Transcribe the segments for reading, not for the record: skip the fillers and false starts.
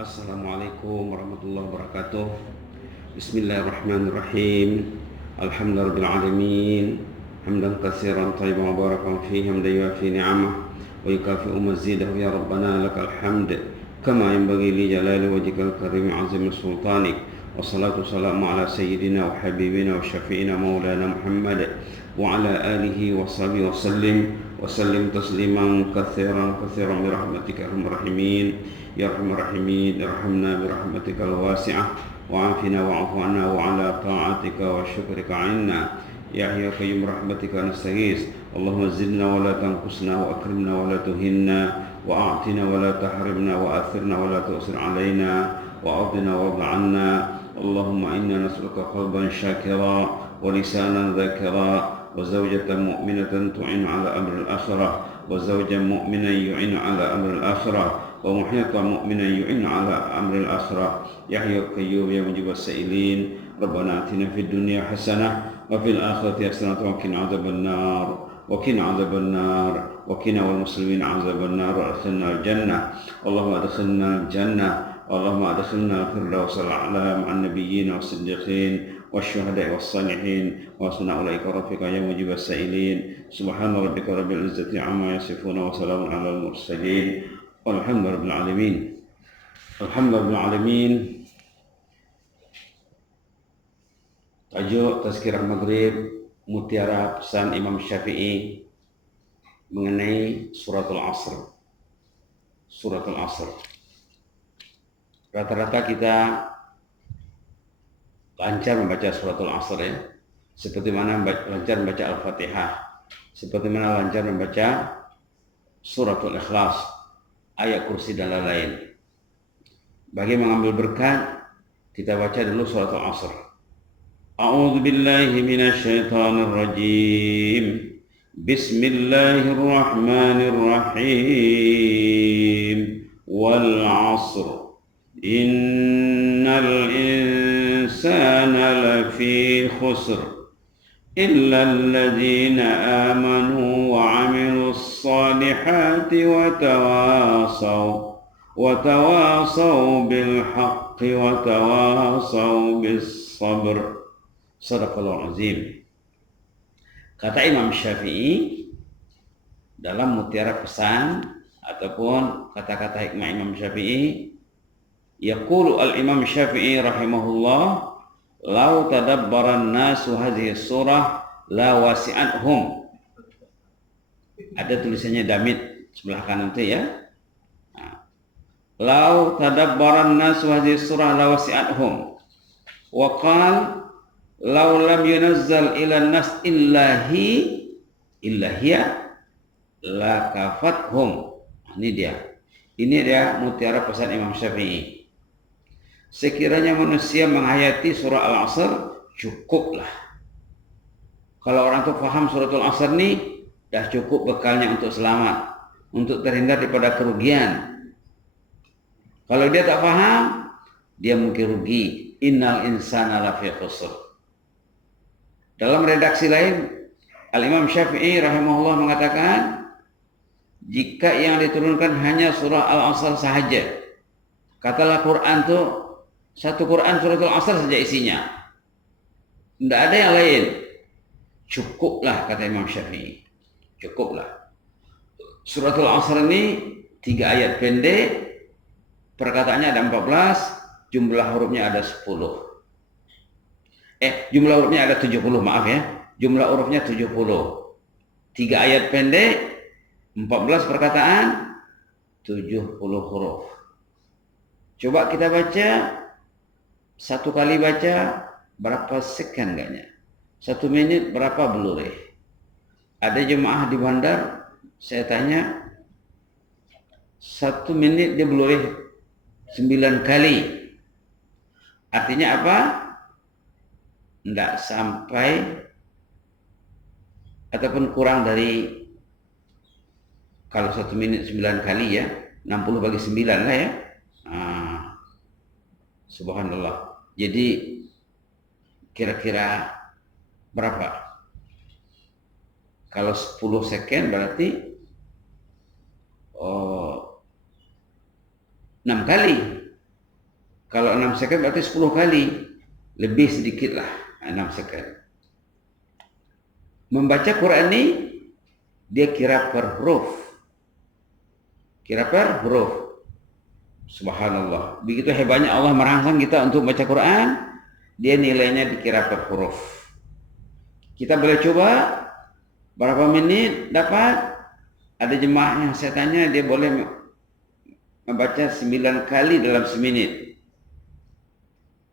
Assalamualaikum warahmatullahi wabarakatuh. Bismillahirrahmanirrahim. Alhamdulillahirabbil alamin. Hamdan katsiran thayyiban mubarakan fihi hamdan yuwafi ni'amah wa yukafi'u mazidahu ya rabbana lakal hamd kama yanbaghi li jalali wajhikal karim azim sultanik. Wassalatu wassalamu ala sayyidina wa habibina wa syafi'ina maulana Muhammad wa ala alihi wa sahbihi wa sallim tasliman katsiran katsiran bi rahmatika arhamar rahimin. Ya Arhamar Rahimin, irhamna bi rahmatikal wasi'ah wa'afina wa'fu 'anna wa 'ala ta'atika wa syukrika 'inna. Ya Hayyu ya Qayyum rahmatika nastaghits. Allahumma zidna wa la tanqusna wa akrimna wa la tuhinna wa a'tina wa la tahrimna wa athirna wa la tu'sir 'alaina wa a'tina wa 'anna. Allahumma inna nas'aluka qalban syakira wa lisanan dzakira wa zawjatan mu'minatan tu'inu 'ala amril akhirah wa zawjan mu'minan yu'inu 'ala amril akhirah wa muhyitan mu'minan yu'inu 'ala amril akhirah. Ya Hayyu ya Qayyum ya mujibas sa'ilin. Rabbana atina fid dunya hasanah wa fil akhirati hasanah wa qina adzaban nar wa qina adzaban nar wa qina wal muslimin adzaban nar wa adkhilna al jannah. Allahumma adkhilna al jannah. Allahumma adkhilna firdaus al a'la ma'an nabiyyin was-siddiqin والشهداء والصالحين وحسن أولئك رفيقا يا مجيب السائلين. سبحان ربك رب العزة عما يصفون وسلام على المرسلين والحمد لله رب العالمين. الحمد لله رب العالمين. Tajuk Tazkirah Maghrib, mutiara pesan Imam Syafi'i mengenai suratul Asr. Suratul Asr. Rata-rata kita lancar membaca suratul Asr ya. Seperti mana lancar membaca Al-Fatihah. Seperti mana lancar membaca suratul Ikhlas, ayat kursi dan lain-lain. Bagi mengambil berkat, kita baca dulu suratul Asr. A'udzu billahi minasy syaithanir rajim. Bismillahirrahmanirrahim. Wal 'asr. Innal insana lafi khusr illa alladhina amanu wa 'amilus salihati wa tawasaw bil haqqi wa tawasaw bis sabr. Shadaqallahu azim. Kata Imam Syafi'i dalam mutiara pesan ataupun kata-kata hikmah Imam Syafi'i, yaqulu al-Imam Syafi'i rahimahullah, law tadabbaran nasu hadhihi surah la wasi'athum. Ada tulisannya damit sebelah kanan itu ya. Law tadabbaran nasu hadhihi surah la wasi'athum. Wa qala law lam yunazzal ila nas illahi hiya la kafathum. Ini dia mutiara pesan Imam Syafi'i. Sekiranya manusia menghayati surah Al-Asr, cukuplah. Kalau orang itu paham suratul Asr ini, dah cukup bekalnya untuk selamat, untuk terhindar daripada kerugian. Kalau dia tak paham, dia mungkin rugi. Innal insana lafi khusr. Dalam redaksi lain, Al-Imam Syafi'i rahimahullah mengatakan, jika yang diturunkan hanya surah Al-Asr sahaja, katalah Quran itu satu Quran suratul Asr saja isinya, tidak ada yang lain, cukuplah kata Imam Syafi'i, cukuplah. Suratul Asr ini 3 ayat pendek, perkataannya ada 14, jumlah hurufnya ada 10. Jumlah hurufnya ada 70, maaf ya. Jumlah hurufnya 70. 3 ayat pendek, 14 perkataan, 70 huruf. Coba kita baca, satu kali baca berapa second kayaknya? 1 menit berapa Blu-ray? Ada jemaah di bandar, saya tanya, 1 menit dia Blu-ray 9 kali. Artinya apa? Tidak sampai ataupun kurang dari, kalau 1 menit 9 kali ya, 60 bagi 9 lah ya. Subhanallah. Jadi kira-kira berapa? Kalau 10 second berarti 6 kali. Kalau 6 second berarti 10 kali. Lebih sedikit lah 6 second. Membaca Quran ini dia kira per huruf. Kira per huruf. Subhanallah. Begitu hebatnya Allah merangsang kita untuk baca Quran, dia nilainya dikira per huruf. Kita boleh coba berapa menit dapat. Ada jemaah yang saya tanya dia boleh membaca 9 kali dalam seminit.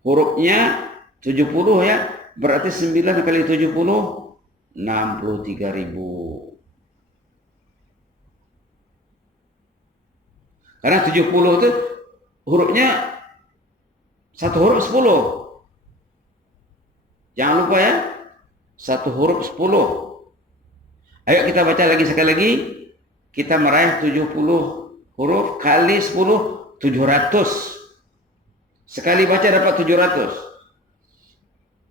Hurufnya 70 ya, berarti 9 kali 70 63.000. Karena 70 itu hurufnya satu huruf 10. Jangan lupa ya, satu huruf 10. Ayo kita baca lagi sekali lagi. Kita meraih 70 huruf kali 10, 700. Sekali baca dapat 700.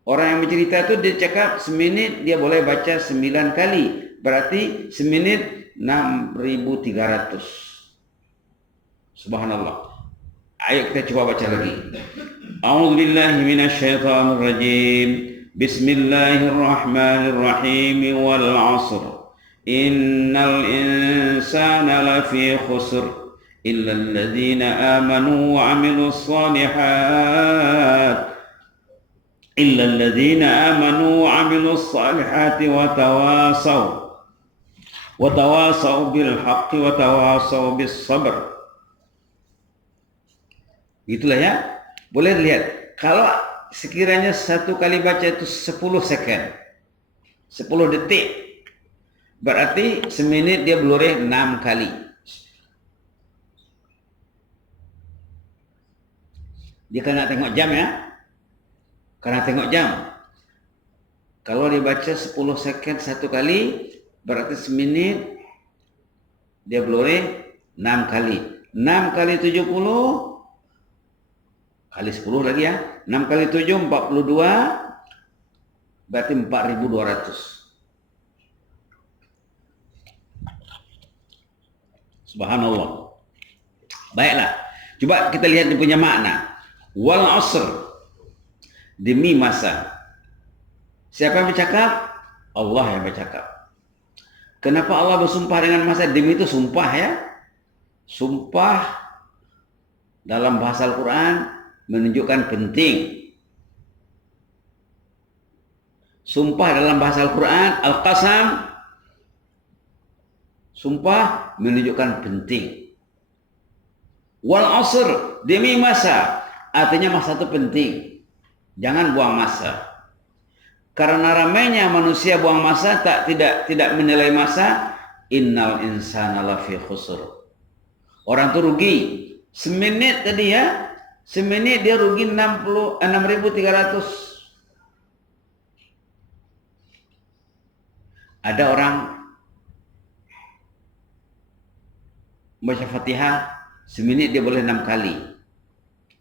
Orang yang bercerita itu dia cakap seminit dia boleh baca 9 kali. Berarti seminit 6.300. Subhanallah. Ayo kita coba baca lagi. A'udzubillahi minasyaitonir rajim. Bismillahirrahmanirrahim. Wal 'ashr. Innal insana lafi khusr illa alladhina amanu wa 'amilus shalihat wa tawasaw bil haqqi wa tawasaw bis sabr. Itulah ya. Boleh lihat kalau sekiranya satu kali baca itu 10 second, 10 detik, berarti seminit dia boleh 6 kali. Dia kena tengok jam ya. Kena tengok jam. Kalau dibaca 10 second satu kali, berarti seminit dia boleh 6 kali. 6 kali 70 kali 10 lagi ya. 6 kali 7 42, berarti 4.200. Subhanallah. Baiklah. Coba kita lihat dia punya makna. Wal 'ashr. Demi masa. Siapa yang bercakap? Allah yang bercakap. Kenapa Allah bersumpah dengan masa? Demi itu sumpah ya. Sumpah dalam bahasa Al-Quran menunjukkan penting. Sumpah dalam bahasa Al-Quran, Al-Qasam, sumpah menunjukkan penting. Wal 'ashr, demi masa, artinya masa itu penting. Jangan buang masa. Karena ramainya manusia buang masa, tidak menilai masa. Innal insana lafi khusr. Orang itu rugi. Seminit tadi ya, seminit dia rugi 6.300. Ada orang baca Fatihah seminit dia boleh 6 kali.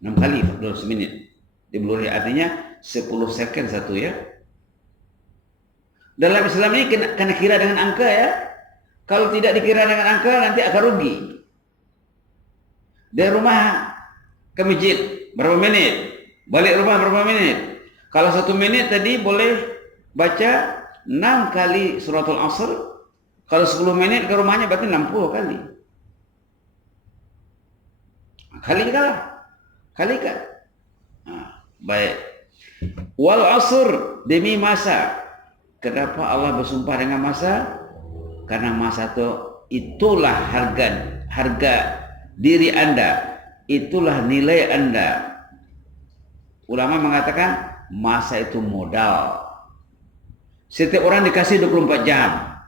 6 kali dalam seminit. Dia boleh, artinya 10 second satu ya. Dalam Islam ini kena kira dengan angka ya. Kalau tidak dikira dengan angka nanti akan rugi. Dari rumah ke masjid berapa menit? Balik rumah berapa menit? Kalau 1 menit tadi boleh baca 6 kali suratul Asr. Kalau 10 menit ke rumahnya berarti 60 kali. Kalikan. Baik. Wal 'asr, demi masa. Kenapa Allah bersumpah dengan masa? Karena masa itulah harga diri Anda, itulah nilai Anda. Ulama mengatakan masa itu modal. Setiap orang dikasih 24 jam.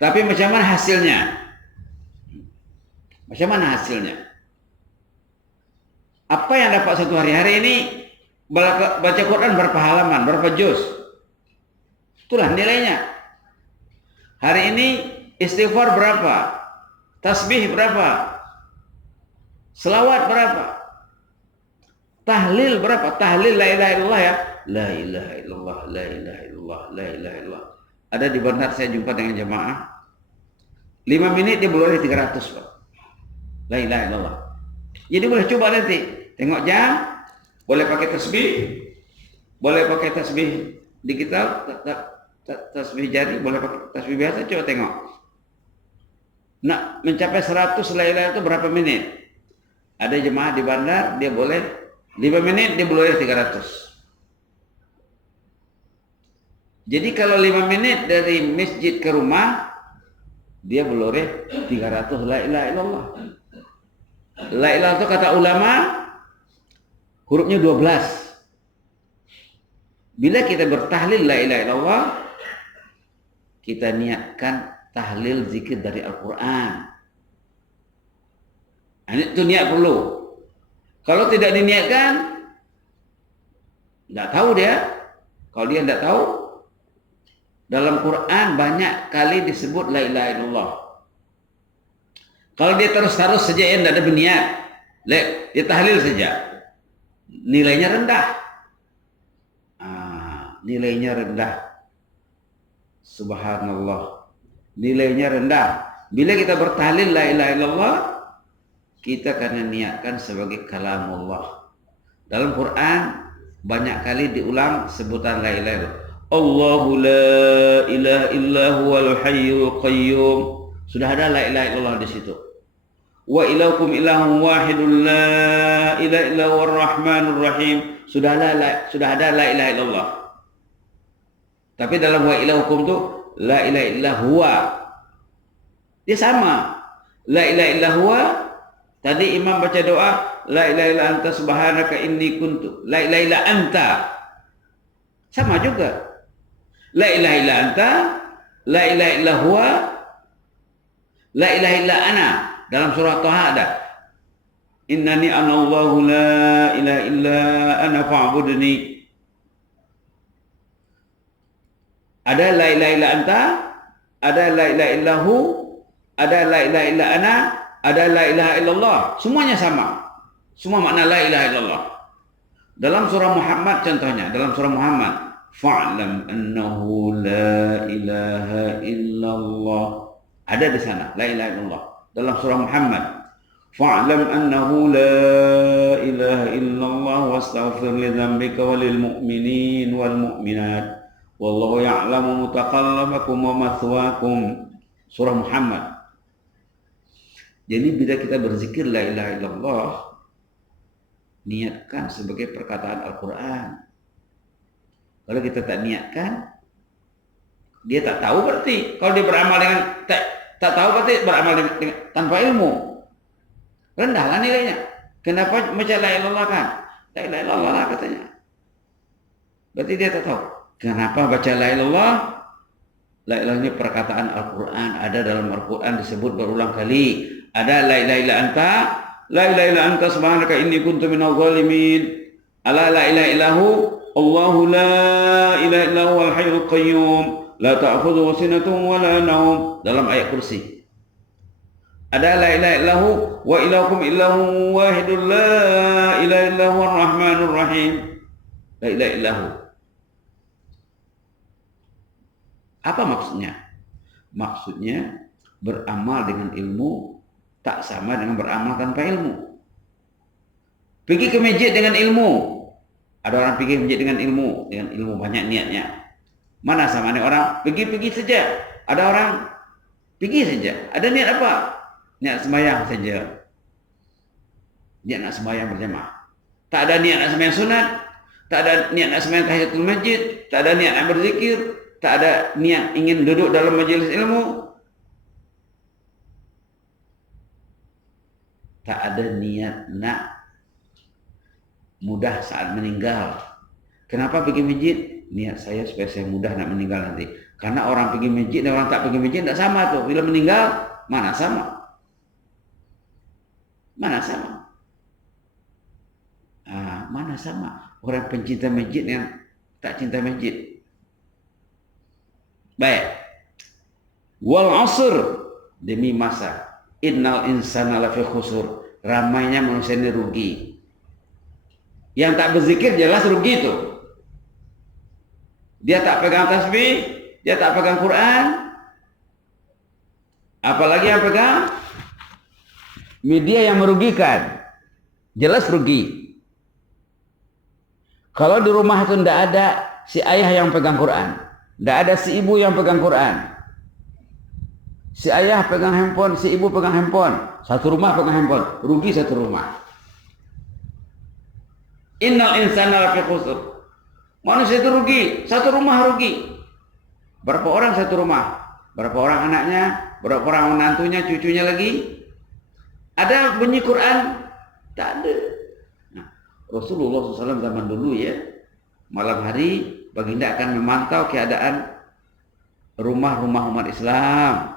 Tapi macam mana hasilnya? Apa yang dapat satu hari ini? Baca Quran berapa halaman, berapa juz? Itulah nilainya. Hari ini istighfar berapa? Tasbih berapa? Selawat berapa? Tahlil berapa? Tahlil la ilaha illallah ya. La ilaha illallah, la ilaha illallah, la ilaha illallah. Ada di Bandar saya jumpa dengan jemaah. 5 menit dia boleh 300 Pak. La ilaha illallah. Jadi boleh coba nanti. Tengok jam, boleh pakai tasbih, boleh pakai tasbih digital, tasbih jari, boleh pakai tasbih biasa, coba tengok. Nak mencapai 100 la ilaha itu berapa menit? Ada jemaah di bandar, dia boleh 5 menit, dia boleh 300. Jadi kalau 5 menit dari masjid ke rumah, dia boleh 300 la ilaha illallah. La ilaha itu kata ulama, hurufnya 12. Bila kita bertahlil la ilaha illallah, kita niatkan tahlil zikir dari Al-Quran. Itu niat perlu. Kalau tidak diniatkan, tidak tahu dia. Kalau dia tidak tahu, dalam Quran banyak kali disebut la ilaha illallah. Kalau dia terus-terus saja yang tidak ada berniat, dia tahlil saja, nilainya rendah. Nilainya rendah. Subhanallah. Nilainya rendah. Bila kita bertahlil la ilaha illallah, kita karena niatkan sebagai kalamullah. Dalam Quran banyak kali diulang sebutan la ilaha illallah. Allahu la ilaha illa huwal hayyul qayyum. Sudah ada la ilaha illallah di situ. Wa ilahukum ilahun wahidun la ilaha illa huwar rahmanur rahim. Sudah ada la ilaha illallah. Tapi dalam wa ilahukum tu la ilaha illa huwa. Dia sama. La ilaha illa huwa. Tadi imam baca doa la ilaha illa anta subhanaka inni kuntu. La ilaha illa anta. Sama juga. La ilaha illa anta, la ilaha illa huwa, la ilaha illa ana. Dalam surah Taha ada. Innani ana Allahu la ilaha illa ana fa'budni. Ada la ilaha illa anta, ada la ilaha illa hu, ada la ilaha illa ana, ada la ilaha illallah. Semuanya sama. Semua makna la ilaha illallah. Dalam surah Muhammad contohnya, dalam surah Muhammad, fa'lam annahu la ilaha illallah. Ada di sana la ilaha illallah. Dalam surah Muhammad, fa'lam annahu la ilaha illallah wastaghfir li dzambika walil mu'minin wal mu'minat wallahu ya'lamu mutaqallabakum wa mathwaakum. Surah Muhammad. Jadi bila kita berzikir la ilaha illallah, niatkan sebagai perkataan Al-Quran. Kalau kita tak niatkan, dia tak tahu berarti. Kalau dia beramal dengan tak tahu berarti beramal dengan tanpa ilmu. Rendahlah nilainya. Kenapa baca la ilaha illallah kan? La ilaha illallah lah katanya. Berarti dia tak tahu. Kenapa baca la ilaha illallah? La ilaha ini perkataan Al-Quran. Ada dalam Al-Quran disebut berulang kali. Ada la ilaha illa anta, la ilaha illa anta subhanaka inni kuntu minadh dhalimin. Ala la ilaha illahu Allahu la ilaha illa huwal hayyul qayyum la ta'khudhuhu sinatun wa la nawm. Dalam ayat kursi. Ada la ilaha illahu wa ilahukum ilahun wahidun la ilaha illa huwar rahmanur rahim. La ilaha illahu. Apa maksudnya? Maksudnya beramal dengan ilmu tak sama dengan beramal tanpa ilmu. Pergi ke masjid dengan ilmu. Ada orang pergi ke masjid dengan ilmu banyak niatnya. Mana sama dengan orang pergi saja. Ada orang pergi saja. Ada niat apa? Niat sembahyang saja. Niat nak sembahyang berjamaah. Tak ada niat nak sembahyang sunat. Tak ada niat nak sembahyang tahiyatul masjid. Tak ada niat nak berzikir. Tak ada niat ingin duduk dalam majelis ilmu. Tak ada niat nak mudah saat meninggal. Kenapa pergi masjid? Niat saya supaya saya mudah nak meninggal nanti. Karena orang pergi masjid dan orang tak pergi masjid tak sama tuh. Bila meninggal, mana sama? Mana sama? Mana sama? Orang pencinta masjid yang tak cinta masjid. Baik. Wal asr, demi masa. Innal insana lafi khusur. Ramainya manusia ini rugi. Yang tak berzikir jelas rugi itu. Dia tak pegang tasbih, dia tak pegang Quran. Apalagi yang pegang media yang merugikan. jelas rugi. Kalau di rumah itu tidak ada si ayah yang pegang Quran, tidak ada si ibu yang pegang Quran. Si ayah pegang handphone, si ibu pegang handphone, satu rumah pegang handphone, rugi satu rumah. Innal insana lafi khusr. Manusia itu rugi, satu rumah rugi. Berapa orang satu rumah? Berapa orang anaknya? Berapa orang menantunya, cucunya lagi? Ada bunyi Quran? Tak ada. Nah, Rasulullah SAW zaman dulu ya, malam hari baginda akan memantau keadaan rumah-rumah umat Islam.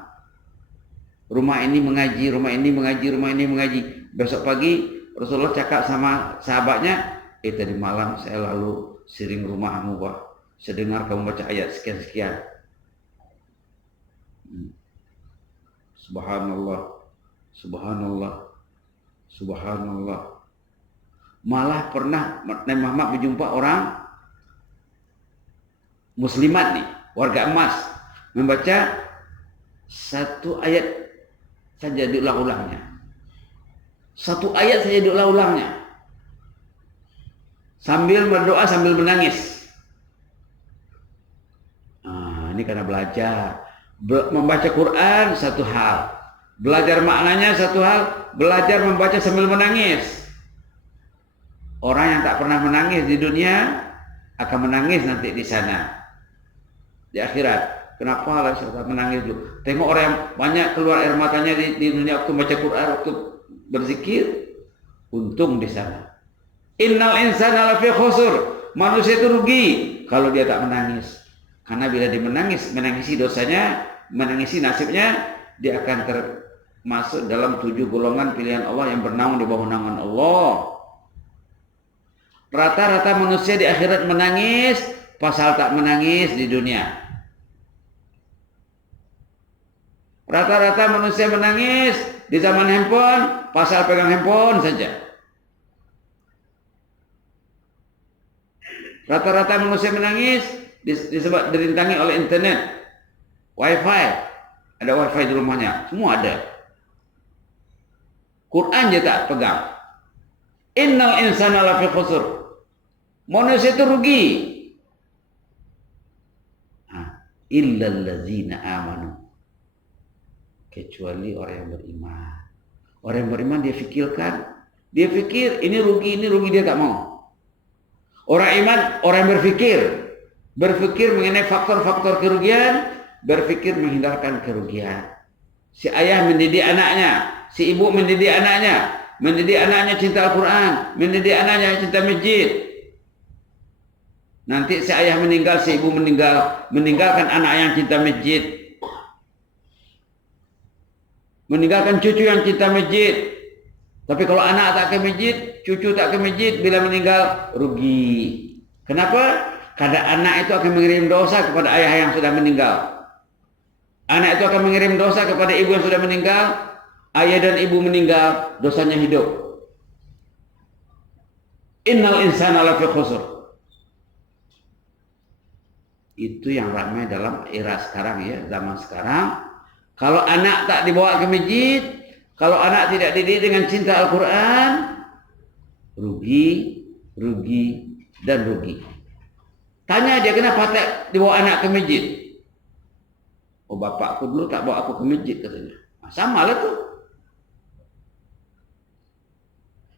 Rumah ini mengaji, rumah ini mengaji, rumah ini mengaji. Besok pagi Rasulullah cakap sama sahabatnya, tadi malam saya lalu siring rumahmu, Pak. Saya dengar kamu baca ayat sekian-sekian. Subhanallah, subhanallah, subhanallah. Malah pernah Nabi Muhammad berjumpa orang muslimat nih, warga emas, membaca satu ayat saja diulang-ulangnya. Satu ayat saja diulang-ulangnya. Sambil berdoa, sambil menangis. Ini karena belajar. Membaca Quran satu hal. Belajar maknanya satu hal. Belajar membaca sambil menangis. Orang yang tak pernah menangis di dunia akan menangis nanti di sana. Di akhirat. Kenapa harus menangis dulu? Tengok orang yang banyak keluar air matanya di dunia waktu baca Quran, waktu berzikir. Untung di sana. Innal insana lafi khusr. Manusia itu rugi kalau dia tak menangis. Karena bila dia menangisi dosanya, menangisi nasibnya, dia akan termasuk dalam 7 golongan pilihan Allah yang bernaung di bawah naungan Allah. Rata-rata manusia di akhirat menangis, pasal tak menangis di dunia. Rata-rata manusia menangis di zaman handphone, pasal pegang handphone saja. Rata-rata manusia menangis disebab dirintangi oleh internet, wifi, ada wifi di rumahnya, semua ada. Quran dia tak pegang. Innal insana lafi khusr. Manusia itu rugi. Illal ladzina amanu. Kecuali orang yang beriman. Orang yang beriman dia fikirkan, dia fikir ini rugi dia tak mau. Orang iman, orang yang berfikir mengenai faktor-faktor kerugian, berfikir menghindarkan kerugian. Si ayah mendidik anaknya, si ibu mendidik anaknya cinta Al-Quran, mendidik anaknya cinta masjid. Nanti si ayah meninggal, si ibu meninggalkan anak yang cinta masjid, meninggalkan cucu yang cinta masjid. Tapi kalau anak tak ke masjid, cucu tak ke masjid, bila meninggal rugi. Kenapa? Karena anak itu akan mengirim dosa kepada ayah yang sudah meninggal. Anak itu akan mengirim dosa kepada ibu yang sudah meninggal. Ayah dan ibu meninggal, dosanya hidup. Innal insana lafi khusr. Itu yang ramai dalam era sekarang ya, zaman sekarang. Kalau anak tak dibawa ke masjid, kalau anak tidak dididik dengan cinta Al-Quran, rugi, dan rugi. Tanya dia kenapa tak dibawa anak ke masjid. Oh, bapakku dulu tak bawa aku ke masjid katanya. Sama lah tuh.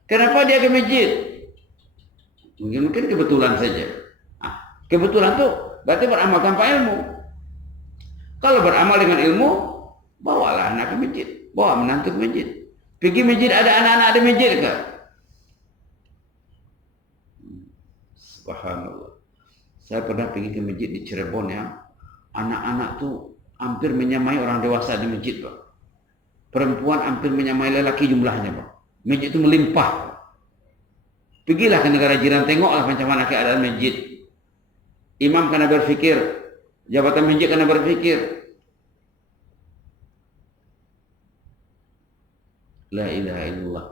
Kenapa dia ke masjid? Mungkin kebetulan saja. Kebetulan tuh berarti beramal tanpa ilmu. Kalau beramal dengan ilmu, bawalah anak ke masjid. Bawa menantu ke masjid. Pergi masjid, ada anak-anak di masjid ke? Subhanallah. Saya pernah pergi ke masjid di Cirebon ya. Anak-anak tuh hampir menyamai orang dewasa di masjid, Pak. Perempuan hampir menyamai lelaki jumlahnya, Pak. Masjid itu melimpah, Pak. Pergilah ke negara jiran, tengoklah macam mana keadaan masjid. Imam kena berfikir, jabatan masjid kena berfikir. La ilaha illallah.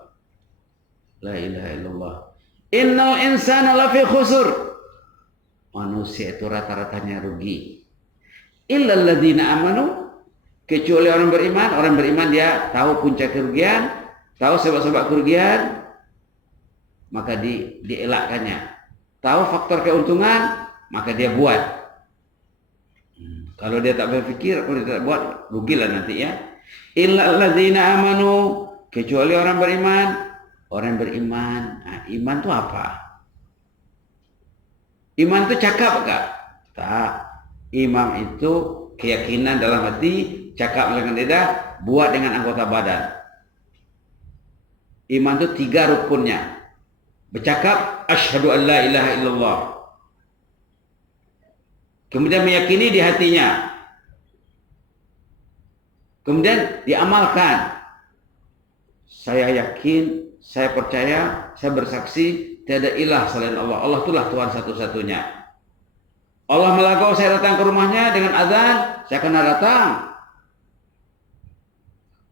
La ilaha illallah. Innal insana lafi khusr. Manusia itu rata-ratanya rugi. Illal ladzina amanu. Kecuali orang beriman. Orang beriman dia tahu puncak kerugian, tahu sebab-sebab kerugian. maka dielakkannya. Tahu faktor keuntungan, maka dia buat. Kalau dia tak berpikir, kalau dia tak buat, rugilah nanti ya. Illal ladzina amanu, kecuali orang beriman. Orang beriman. Nah, iman itu apa? Iman itu cakap enggak? Tak. Iman itu keyakinan dalam hati, cakap dengan lidah, buat dengan anggota badan. Iman itu 3 rukunnya. Bercakap, asyhadu an la ilaha illallah. Kemudian meyakini di hatinya. Kemudian diamalkan. Saya yakin, saya percaya, saya bersaksi, tiada ilah selain Allah. Allah itulah Tuhan satu-satunya. Allah melagau saya datang ke rumahnya dengan azan, saya kena datang.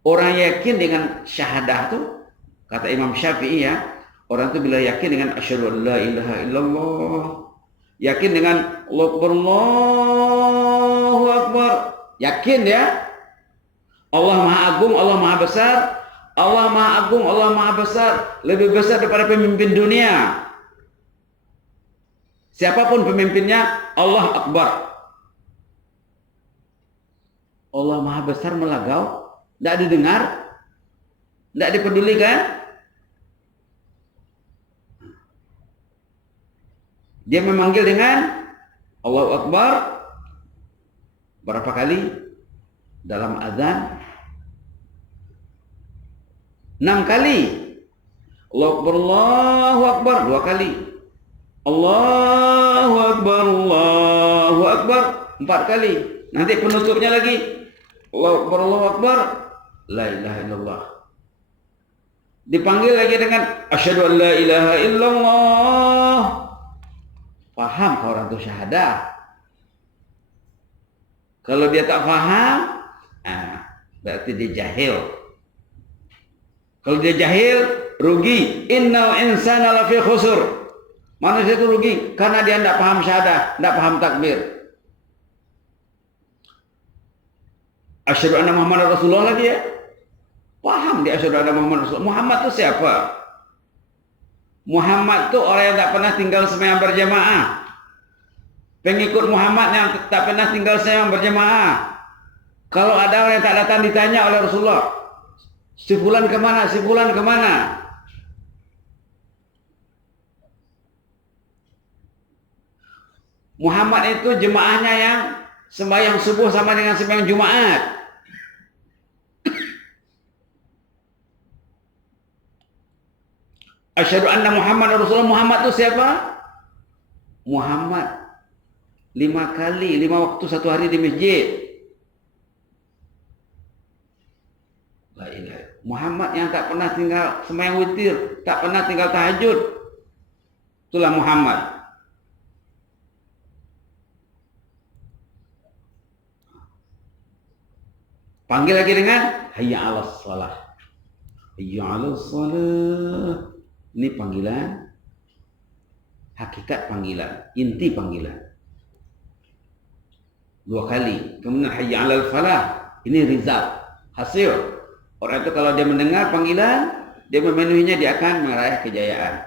Orang yakin dengan syahadah itu, kata Imam Syafi'i ya, orang itu bila yakin dengan asyhadu an la ilaha illallah, yakin dengan Allahu Akbar, yakin ya, Allah Maha Agung, Allah Maha Besar, Allah Maha Agung, Allah Maha Besar, lebih besar daripada pemimpin dunia. Siapapun pemimpinnya, Allah Akbar. Allah Maha Besar melagau, tidak didengar, tidak dipedulikan. Dia memanggil dengan Allahu Akbar berapa kali dalam azan? 6 kali. Allahu Akbar 2 kali. Allahu Akbar 4 kali. Nanti penutupnya lagi Allahu Akbar la ilaha illallah. Dipanggil lagi dengan asyhadu an la ilaha illallah. Paham orang itu syahadah. Kalau dia tak faham, berarti dia jahil. Kalau dia jahil, rugi. Innal insana lafi khusur. Manusia itu rugi karena dia tidak paham syahadah, tidak paham takbir. Asyhadu anna Muhammadar Rasulullah lagi ya. Paham dia asyhadu anna Muhammadar Rasulullah. Muhammad itu siapa? Muhammad itu orang yang tak pernah tinggal sembahyang berjamaah. Pengikut Muhammad yang tak pernah tinggal sembahyang berjamaah. Kalau ada orang yang tak datang ditanya oleh Rasulullah, si fulan kemana? Si fulan kemana? Muhammad itu jemaahnya yang sembahyang subuh sama dengan sembahyang Jumat. Asyhadu anna Muhammadar Rasulullah. Muhammad itu siapa? Muhammad 5 kali, 5 waktu 1 hari di masjid. La ilaha. Muhammad yang tak pernah tinggal sembahyang witir, tak pernah tinggal tahajud. Itulah Muhammad. Panggil lagi dengan hayya 'alas shalah. Hayya 'alas shalah. Ini panggilan, hakikat panggilan, inti panggilan. 2 kali. Kemudian hayya 'alal falah. Ini result, hasil. Orang itu kalau dia mendengar panggilan, dia memenuhinya, dia akan meraih kejayaan.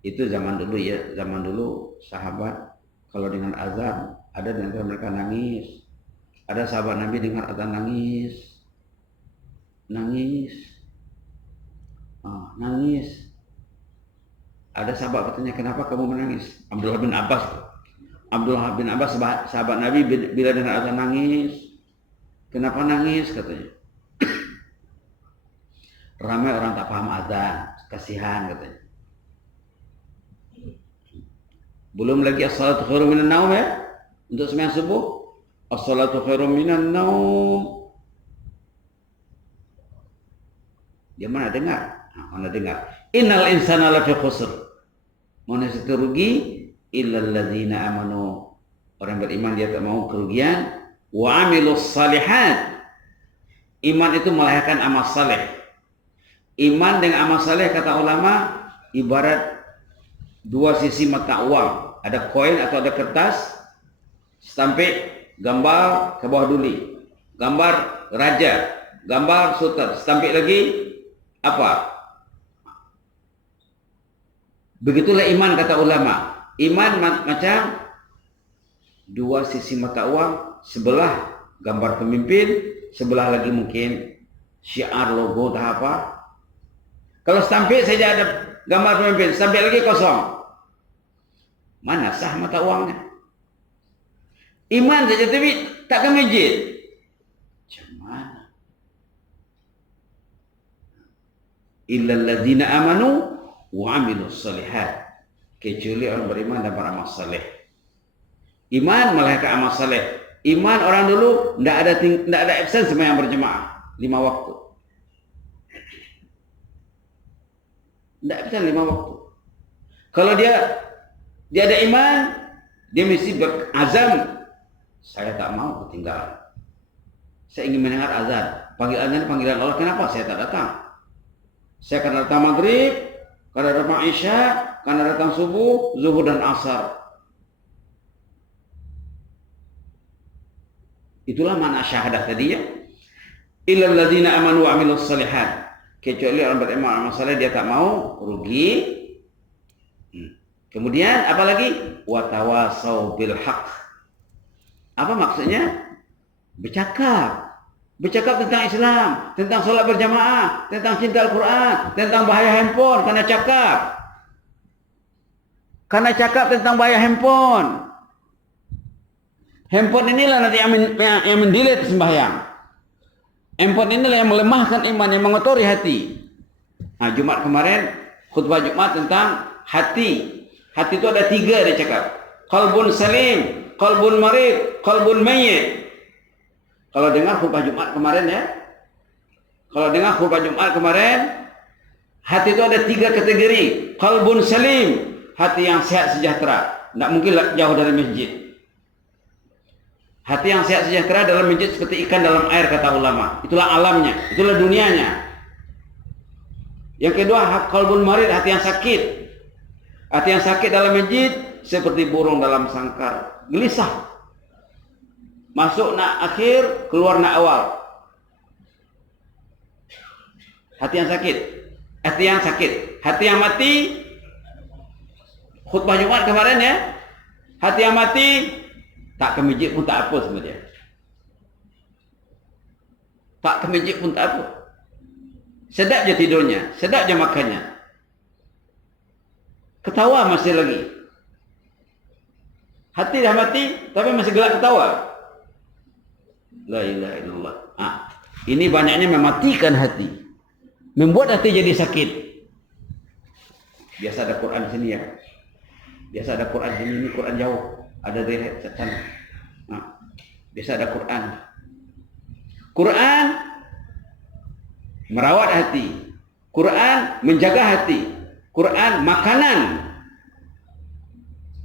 Itu zaman dulu ya, zaman dulu sahabat kalau dengan azan, ada di antara mereka nangis. Ada sahabat Nabi dengar azan nangis. Ada sahabat katanya, kenapa kamu menangis? Abdullah bin Abbas, sahabat Nabi bila dengar azan nangis. Kenapa nangis katanya? Ramai orang tak paham azan, kasihan katanya. Belum lagi as-salatu khairum minan naum ya, untuk sembahyang subuh. As-salatu khairum minan naum. Dia mana dengar? Mana dengar? Innal insana lafi khusr. Manusia itu rugi illal ladzina amanu. Orang beriman dia tak mau kerugian. Wa amilus salihat. Iman itu melahirkan amal saleh. Iman dengan amal saleh kata ulama ibarat 2 sisi mata uang. Ada koin atau ada kertas, stampik, gambar ke bawah duli, gambar raja, gambar sultan, stampik lagi apa? Begitulah iman kata ulama. Iman macam dua sisi mata uang, sebelah gambar pemimpin, sebelah lagi mungkin syiar, logo, tak apa. Kalau stampit saja ada gambar pemimpin, stampit lagi kosong. Mana sah mata uangnya? Iman saja tapi tak ke masjid. Macam mana? Illal ladzina amanu wa amilus solihat. Kecuali orang beriman dan beramal saleh. Iman melahirkan amal saleh. Iman orang dulu tidak ada absen sembahyang berjemaah 5 waktu. Tidak absen 5 waktu. Kalau dia ada iman, dia mesti berazam, saya tak mau ketinggalan. Saya ingin mendengar azan. Panggilan Allah, kenapa saya tak datang? Saya akan datang maghrib, akan datang isya, akan datang subuh, zuhur dan asar. Itulah makna syahadah tadi ya. Illal ladzina amanu wa amilus shalihat. Kecuali orang beriman amal saleh dia tak mau rugi. Kemudian apa lagi? Wa tawasau bil haqq. Apa maksudnya? Bercakap tentang Islam, tentang sholat berjamaah, tentang cinta Al-Quran, tentang bahaya handphone, karena cakap tentang bahaya handphone. Handphone inilah nanti yang mendelete sembahyang. Handphone inilah yang melemahkan iman, yang mengotori hati. Nah, Jumat kemarin, khutbah Jumat tentang hati. Hati itu ada 3 dia cakap. Qalbun salim, qalbun marid, qalbun mayyit. Kalau dengar khutbah Jumat kemarin ya. Kalau dengar khutbah Jumat kemarin, hati itu ada 3 kategori. Qalbun salim, hati yang sehat sejahtera. Tidak mungkin jauh dari masjid. Hati yang sehat sejahtera dalam masjid seperti ikan dalam air kata ulama. Itulah alamnya, itulah dunianya. Yang kedua, qalbun marid, hati yang sakit. Hati yang sakit dalam masjid seperti burung dalam sangkar, gelisah. Masuk nak akhir, keluar nak awal. Hati yang sakit. Hati yang mati. Khutbah Jumat kemarin ya. Hati yang mati, tak ke masjid pun tak apa sama dia. Tak ke masjid pun tak apa. Sedap je tidurnya, sedap je makannya. Ketawa masih lagi. Hati dah mati, tapi masih gelak ketawa. La ilaha illallah. Ini banyaknya mematikan hati. Membuat hati jadi sakit. Biasa ada Quran di sini ya. Biasa ada Quran di sini, ini Quran jauh. Ada dari sana. Biasa ada Quran. Quran merawat hati. Quran menjaga hati. Quran makanan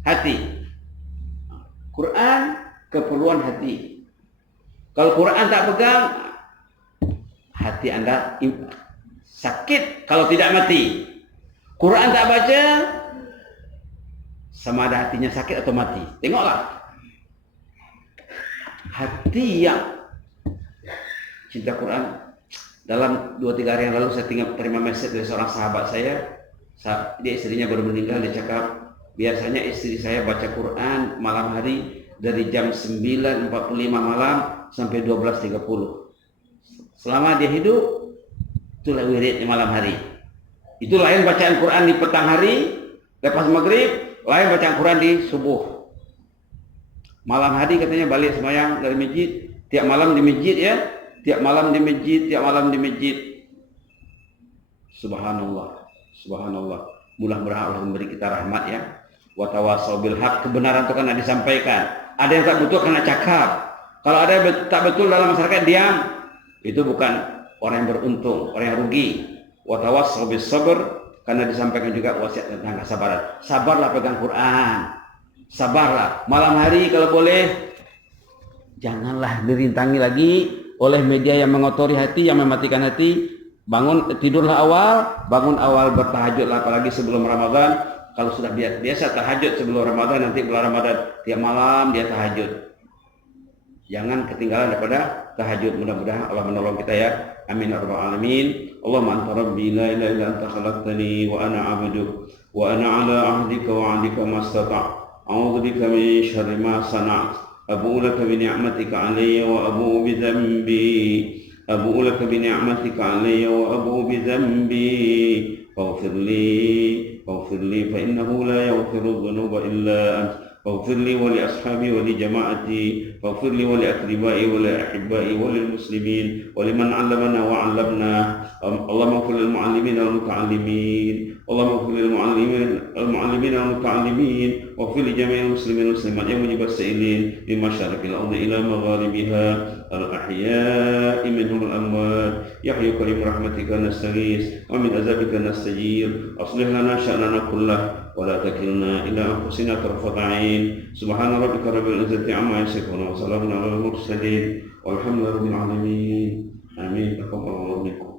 hati. Quran keperluan hati. Kalau Quran tak pegang, hati anda sakit kalau tidak mati. Quran tak baca, sama ada hatinya sakit atau mati. Tengoklah. Hati yang cinta Quran. Dalam 2-3 hari yang lalu saya terima message dari seorang sahabat saya. Dia istrinya baru meninggal, dia cakap, biasanya istri saya baca Quran malam hari dari jam 9.45 malam sampai 12.30. Selama dia hidup, itulah wiridnya malam hari. Itu lain bacaan Quran di petang hari, lepas maghrib, lain bacaan Quran di subuh. Malam hari katanya balik sembahyang dari masjid, tiap malam di masjid ya, tiap malam di masjid. Subhanallah, subhanallah. Mudah-mudahan Allah memberi kita rahmat ya. Wa tawasau bil haq, kebenaran itu kan disampaikan. Ada yang tak betul karena cakap. Kalau ada yang tak betul dalam masyarakat, diam. Itu bukan orang yang beruntung, orang yang rugi. Wa tawasau bis sabr, karena disampaikan juga wasiat tentang kesabaran. Sabarlah pegang Quran. Sabarlah. Malam hari kalau boleh, janganlah dirintangi lagi oleh media yang mengotori hati, yang mematikan hati. Tidurlah awal, bangun awal, bertahajudlah apalagi sebelum Ramadan. Kalau sudah biasa tahajud sebelum Ramadan, nanti bulan Ramadan tiap malam dia tahajud. Jangan ketinggalan daripada tahajud. Mudah-mudahan Allah menolong kita ya. amin ya rabbal alamin. Allahumma anta rabbi la ilaha illa anta khalaqtani wa ana 'abduk wa ana 'ala 'ahdika wa 'adika mastata'. A'udzu bika min syarri ma sana'tu. Abu'u laka bi ni'matika 'alayya wa abu'u bi dhanbi. Abu'u laka bi ni'matika 'alayya wa abu'u bi dhanbi. Faghfir li fa innahu la yaghfiru dhunuba illa anta. فاغفر لي ولأصحابي ولجماعتي فاغفر لي ولأقربائي ولأحبائي وللمسلمين ولمن علمنا وعلمنا. اللهم اغفر للمعلمين والمتعلمين. اللهم اغفر للمعلمين والمتعلمين واغفر لجميع المسلمين والمسلمات يا مجيب السائلين من مشارق الأرض إلى مغاربها الأحياء منهم الأموات. يا حي كريم رحمتك نستغيث ومن عذابك نستجير. أصلح لنا شأننا كله ولا تكلنا إلى أنفسنا طرفة عين. سبحان ربك رب العزة عما يصفون وسلام على المرسلين والحمد لله رب العالمين. آمين. تقبل الله منكم.